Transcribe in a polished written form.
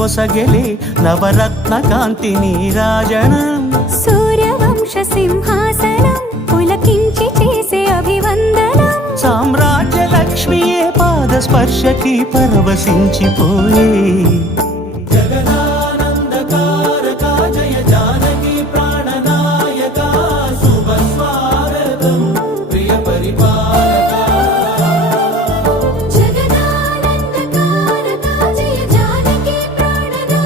ఒసగెలే నవరత్న కాంతి నీరాజనం. సూర్యవంశ సింహాసనం పులకించి చేసే అభివందనం. సామ్రాజ్య లక్ష్మియే పాద స్పర్శకి పరవశించిపోయే.